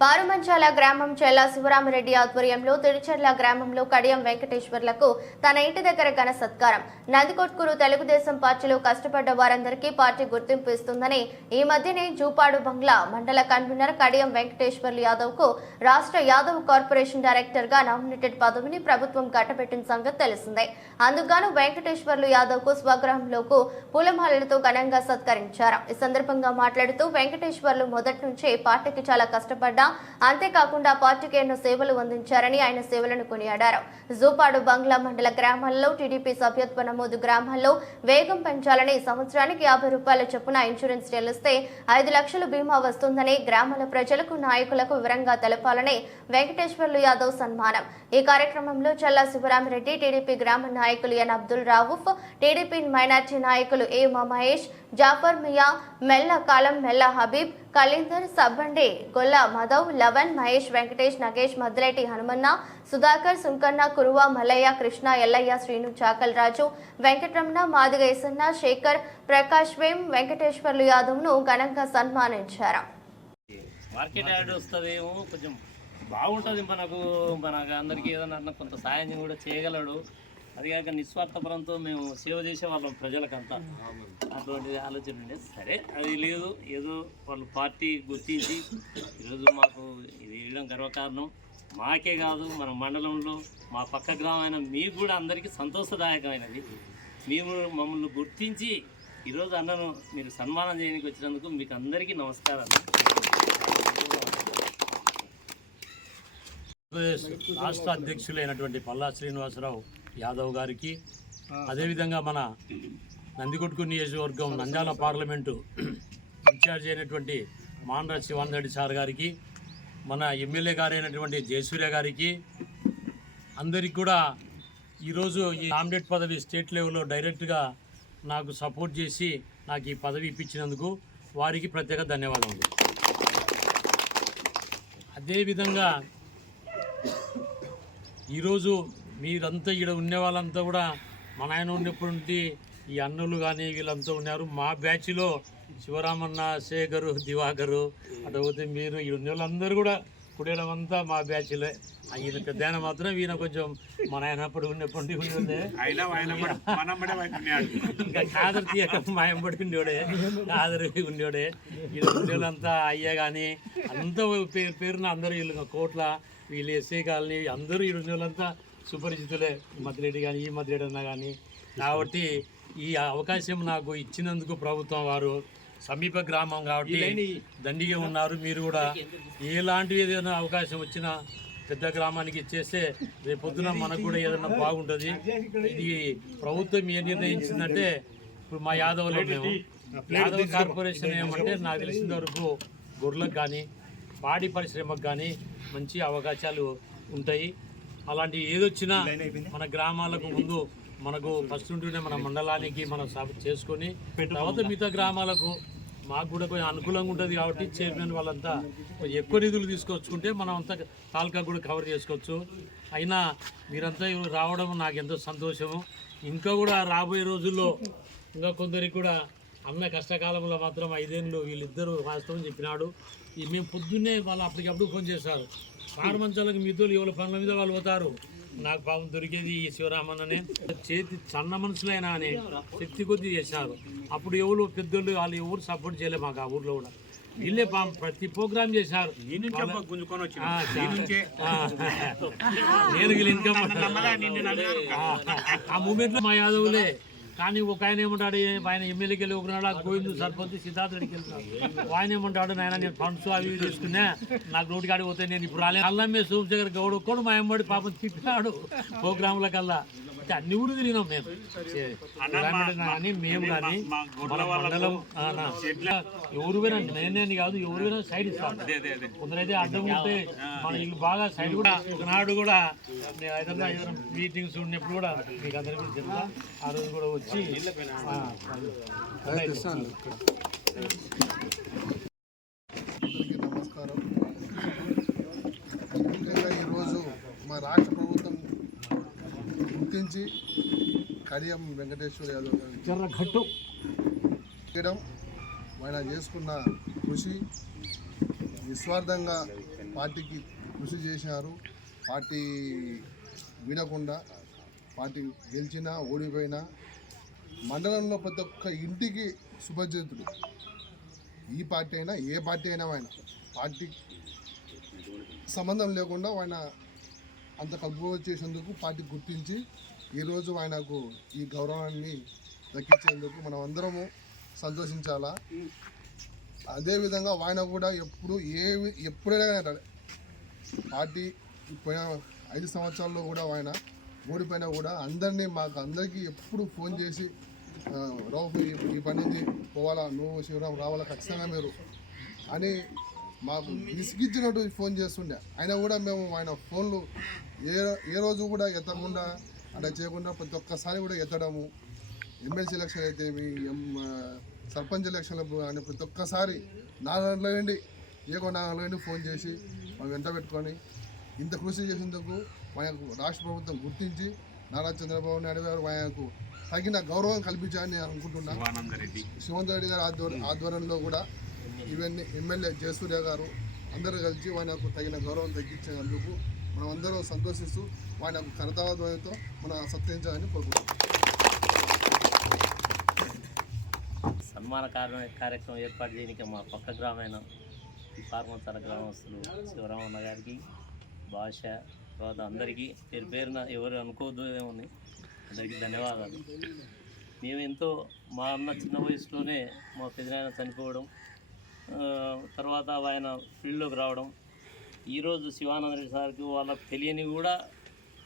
పారుమంచాల గ్రామం చెల్ల శివరామరెడ్డి ఆధ్వర్యంలో తిరుచెర్ల గ్రామంలో కడియం వెంకటేశ్వర్లకు తన ఇంటి దగ్గర ఘన సత్కారం. నందికొట్కూరు తెలుగుదేశం పార్టీలో కష్టపడ్డ వారందరికీ పార్టీ గుర్తింపు ఇస్తుందని ఈ మధ్యనే జూపాడు బంగ్లా మండల కన్వీనర్ కడియం వెంకటేశ్వర్లు యాదవ్కు రాష్ట్ర యాదవ్ కార్పొరేషన్ డైరెక్టర్గా నామినేటెడ్ పదవిని ప్రభుత్వం కట్టబెట్టిన సంగతి తెలిసిందే. అందుకుగాను వెంకటేశ్వర్లు యాదవ్కు స్వగ్రహంలోకు పూలమాలలతో ఘనంగా సత్కరించారు. ఈ సందర్భంగా మాట్లాడుతూ వెంకటేశ్వర్లు మొదటి నుంచే పార్టీకి చాలా కష్టపడ్డా అంతేకాకుండా పార్టీకి ఎన్నో సేవలు అందించారని ఆయన సేవలను కొనియాడారు. జూపాడు బంగ్లా మండల గ్రామాల్లో టీడీపీ సభ్యత్వ నమోదు గ్రామాల్లో వేగం పెంచాలని సంవత్సరానికి యాభై రూపాయల చొప్పున ఇన్సూరెన్స్ చెల్లిస్తే ఐదు లక్షలు బీమా వస్తుందని గ్రామాల ప్రజలకు నాయకులకు వివరంగా తెలపాలని వెంకటేశ్వర్లు యాదవ్ సన్మానం. ఈ కార్యక్రమంలో చల్లా శివరామిరెడ్డి టీడీపీ గ్రామ నాయకులు N Abdul Rauf TDP minority నాయకులు ఏ మా మహేష్ జాఫర్ మియా మెల్ల కాలం మెల్ల హబీబ్ కళీందర్ సబ్బండే గొల్ల మధవ్ లవన్ మహేష్ వెంకటేష్ నగేష్ మద్రెడ్డి హనుమన్న సుధాకర్ సుంకన్న కురువ మల్లయ్య కృష్ణ ఎల్లయ్య శ్రీను చాకల్ రాజు వెంకటరమణ మాదిగ ఎసన్న శేఖర్ ప్రకాష్ వేం వెంకటేశ్వర్లు యాదవ్ను ఘనంగా సన్మానించారు. మార్కెట్ యాడ్ వస్తుందేమో కొంచెం బాగుంటుంది మనకు మనకు అందరికీ ఏదన్నా కొంత సాయం కూడా చేయగలడు. అది కాక నిస్వార్థపరంతో మేము సేవ చేసే వాళ్ళం ప్రజలకంతా. అటువంటి ఆలోచన ఉండే. సరే అది లేదు. ఏదో వాళ్ళు పార్టీ గుర్తించి ఈరోజు మాకు ఇది వేయడం గర్వకారణం. మాకే కాదు మన మండలంలో మా పక్క గ్రామైన మీకు కూడా అందరికీ సంతోషదాయకమైనది. మేము మమ్మల్ని గుర్తించి ఈరోజు అన్నను మీరు సన్మానం చేయడానికి వచ్చినందుకు మీకు అందరికీ నమస్కారాలు. ఆంధ్రప్రదేశ్ రాష్ట్ర అధ్యక్షులైనటువంటి పల్లా శ్రీనివాసరావు యాదవ్ గారికి. అదేవిధంగా మన నందికొట్కు నియోజకవర్గం నంద్యాల పార్లమెంటు ఇన్ఛార్జ్ అయినటువంటి మాండ్ర శివాన్ రెడ్డి సార్ గారికి మన ఎమ్మెల్యే గారైనటువంటి జయసూర్య గారికి అందరికి కూడా ఈరోజు ఈ నామినేట్ పదవి స్టేట్ లెవెల్లో డైరెక్ట్గా నాకు సపోర్ట్ చేసి నాకు ఈ పదవి ఇప్పించినందుకు వారికి ప్రత్యేక ధన్యవాదాలు అదేవిధంగా ఈరోజు మీరంతా ఇక్కడ ఉండే వాళ్ళంతా కూడా మన ఆయన ఉన్నప్పుడు ఈ అన్నులు కానీ వీళ్ళంతా ఉన్నారు. మా బ్యాచ్లో శివరామన్న శేఖరు దివాకరు అటు పోతే మీరు ఈ ఉండే వాళ్ళందరూ కూడా కుడేయడం అంతా మా బ్యాచ్లే. ఈయన పెద్ద మాత్రం ఈయన కొంచెం మన ఆయన అప్పుడు ఉన్నప్పుడు ఉండే ఇంకా కాదర్ తీయక మా ఎంబడి ఉండేవాడే. కాదర్ ఉండేవాడే. వీళ్ళు ఉండేవాళ్ళంతా అయ్యా కానీ అంతా పేరు పేరున అందరూ వీళ్ళు కోట్ల వీళ్ళు ఎస్ఏ కాలనీ అందరూ ఈ రోజులంతా సుపరిచితులే మద్దిరెడ్డి కానీ ఈ మద్దిరెడ్డి అన్న కానీ కాబట్టి ఈ అవకాశం నాకు ఇచ్చినందుకు ప్రభుత్వం వారు సమీప గ్రామం కాబట్టి దండిగా ఉన్నారు. మీరు కూడా ఎలాంటి ఏదైనా అవకాశం వచ్చినా పెద్ద గ్రామానికి ఇచ్చేస్తే రేపు పొద్దున మనకు కూడా ఏదైనా బాగుంటుంది. ఇది ప్రభుత్వం ఏం నిర్ణయించిందంటే ఇప్పుడు మా యాదవ్లో మేము యాదవ్ కార్పొరేషన్ ఏమంటే నాకు తెలిసిన వరకు గొర్రెలకు కానీ పాడి పరిశ్రమకు కానీ మంచి అవకాశాలు ఉంటాయి. అలాంటి ఏదొచ్చినా మన గ్రామాలకు ముందు మనకు ఫస్ట్ ఉంటూనే మన మండలానికి మనం చేసుకొని తర్వాత మిగతా గ్రామాలకు మాకు కూడా కొంచెం అనుకూలంగా ఉంటుంది కాబట్టి చైర్మన్ వాళ్ళంతా ఎక్కువ నిధులు తీసుకొచ్చుకుంటే మనం అంతా తాలూకా కూడా కవర్ చేసుకోవచ్చు. అయినా మీరంతా రావడం నాకు ఎంతో సంతోషము. ఇంకా కూడా రాబోయే రోజుల్లో ఇంకా కొందరికి కూడా అన్న కష్టకాలంలో మాత్రం ఐదేళ్ళు వీళ్ళిద్దరూ వాస్తవం చెప్పినాడు. మేము పొద్దున్నే వాళ్ళు అప్పటికప్పుడు ఫోన్ చేశారు. పాడు మంచాలకు మిద్దోలు ఎవరి పనుల మీద వాళ్ళు పోతారు. నాకు పాపం దొరికేది ఈ శివరామన్ననే. చేతి సన్న మనుషులైనా అని శక్తి కొద్దీ చేశారు. అప్పుడు ఎవరు పెద్దోళ్ళు వాళ్ళు ఎవరు సపోర్ట్ చేయలే మాకు ఆ ఊర్లో కూడా. వీళ్ళే పాపం ప్రతి ప్రోగ్రామ్ చేశారు. నేను ఆ మూమెంట్లో మా యాదవులే కానీ ఒక ఆయన ఏమంటాడు ఆయన ఎమ్మెల్యేకి వెళ్ళి ఒకనాడు ఆ గోవిందు సర్పంచ్ సిద్ధార్థ రెడ్డికి వెళ్తాడు. ఆయన ఏమంటాడు నాయన నేను ఫండ్స్ అవి తీసుకున్నా నాకు రోడ్డు కాడికి పోతే నేను ఇప్పుడు రాలేదు అల్లమ్మే సోమశేఖర్ గౌడ్ ఒక్కడు మా అమ్మడి పాపం తిప్పినాడు ప్రోగ్రాంల కల్లా. అన్ని ఊరు తిరిగినాం మేము. కానీ మేము కానీ మండలం. ఎవరు పోయినా నేనే కాదు ఎవరు పోయినా సైడ్ ఇస్తాను కొందరైతే అడ్డం ఉంటే మన ఇల్లు బాగా సైడ్ కూడా ఒకనాడు కూడా ఏదైనా మీటింగ్స్ ఉన్నప్పుడు కూడా మీకు అందరికీ చెప్తా ఆ రోజు కూడా అందరికీ నమస్కారం. ముఖ్యంగా ఈరోజు మా రాష్ట్ర ప్రభుత్వం గుర్తించి కడియం వెంకటేశ్వర యాదవ్ ఘట్టు. చేయడం ఆయన చేసుకున్న కృషి నిస్వార్థంగా పార్టీకి కృషి చేశారు. పార్టీ వినకుండా పార్టీ గెలిచినా ఓడిపోయినా మండలంలో ప్రతి ఒక్క ఇంటికి సుభజితుడు ఈ పార్టీ అయినా ఏ పార్టీ అయినా ఆయన పార్టీ సంబంధం లేకుండా ఆయన అంత కలుపు చేసేందుకు పార్టీ గుర్తించి ఈరోజు ఆయనకు ఈ గౌరవాన్ని దక్కించేందుకు మనం అందరము సంతోషించాలా? అదేవిధంగా ఆయన కూడా ఎప్పుడు ఏ ఎప్పుడైనా పార్టీ పోయిన ఐదు సంవత్సరాల్లో కూడా ఆయన ఓడిపోయినా కూడా అందరినీ మాకు అందరికీ ఎప్పుడు ఫోన్ చేసి రావు ఈ- పనిది పని ఉంది పోవాలా? నువ్వు శివరాం రావాలా? ఖచ్చితంగా మీరు అని మాకు విసిగించినట్టు ఫోన్ చేస్తుండే. అయినా కూడా మేము ఆయన ఫోన్లు ఏ ఏ రోజు కూడా ఎత్తకుండా అలా చేయకుండా ప్రతి ఒక్కసారి కూడా ఎత్తడము. ఎమ్మెల్సీ ఎలక్షన్ అయితే మీ ఎం సర్పంచ్ ఎలక్షన్లు అని ప్రతి ఒక్కసారి నా దాంట్లో నుండి ఏకో నా దాంట్లో నుండి ఫోన్ చేసి మా వెంట పెట్టుకొని ఇంత కృషి చేసేందుకు ఆయనకు రాష్ట్ర ప్రభుత్వం గుర్తించి నారా చంద్రబాబు నాయుడు గారు ఆయనకు తగిన గౌరవం కల్పించాలని నేను అనుకుంటున్నాను శివంత్ రెడ్డి గారి ఆధ్వర్యం ఆధ్వర్యంలో కూడా ఇవన్నీ ఎమ్మెల్యే జయసూర్య గారు అందరూ కలిసి ఆయనకు తగిన గౌరవం తగ్గించేందుకు మనం అందరం సంతోషిస్తూ ఆయనకు కరతాధ్వర్యంతో మనం సత్కరించాలని కోరుకుంటున్నాం. సన్మాన కార్య కార్యక్రమం ఏర్పాటు చేయడానికి మా పక్క గ్రామైన ఈ పార్మంతర గ్రామస్తులు శివరామన్న గారికి భాష తర్వాత అందరికీ పేరు పేరున ఎవరు అనుకోవద్దు ఏమని అందరికీ ధన్యవాదాలు. మేము ఎంతో మా అన్న చిన్న వయసులోనే మా పెదనాయన చనిపోవడం తర్వాత ఆయన ఫీల్డ్లోకి రావడం ఈరోజు శివానంద రెడ్డి సార్కి వాళ్ళకి తెలియని కూడా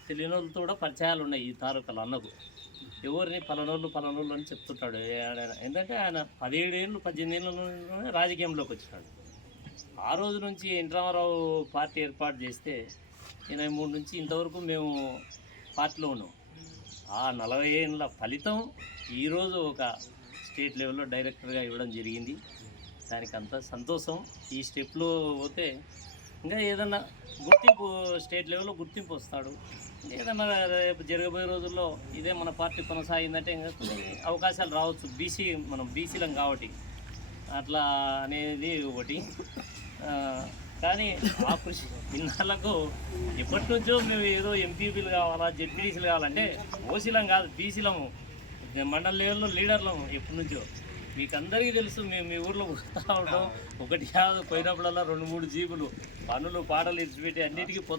తెలియని వాళ్ళతో కూడా పరిచయాలు ఉన్నాయి ఈ తారకలు అన్నకు. ఎవరిని పలనోళ్ళు పలనోళ్ళు అని చెప్తుంటాడు. ఆయన- ఎందుకంటే ఆయన పదిహేడేళ్ళు పద్దెనిమిది ఏళ్ళలోనే రాజకీయంలోకి వచ్చినాడు. ఆ రోజు నుంచి ఎనరామారావు పార్టీ ఏర్పాటు చేస్తే ఎనభై మూడు నుంచి ఇంతవరకు మేము పార్టీలో ఉన్నాం. ఆ నలభై ఏళ్ళ ఫలితం ఈరోజు ఒక స్టేట్ లెవెల్లో డైరెక్టర్గా ఇవ్వడం జరిగింది. దానికి అంత సంతోషం. ఈ స్టెప్లో పోతే ఇంకా ఏదన్నా గుర్తింపు స్టేట్ లెవెల్లో గుర్తింపు వస్తాడు. ఏదన్నా రేపు జరగబోయే రోజుల్లో ఇదే మన పార్టీ కొనసాగిందంటే ఇంకా అవకాశాలు రావచ్చు. బీసీ మనం బీసీలం కాబట్టి. అట్లా అనేది ఒకటి. కానీ ఆ కృషి ఇన్నాళ్ళకు ఎప్పటి నుంచో మేము ఏదో ఎంపీపీలు కావాలా జెడ్పీటీసీలు కావాలంటే ఓసీలం కాదు బీసీలము. మండల లెవెల్లో లీడర్లము ఎప్పటి నుంచో మీకు అందరికీ తెలుసు మేము మీ ఊర్లో పోతా ఉంటాం. ఒకటి కాదు పోయినప్పుడల్లా రెండు మూడు జీపులు పనులు పాటలు ఇచ్చిపెట్టి అన్నిటికీ పోతా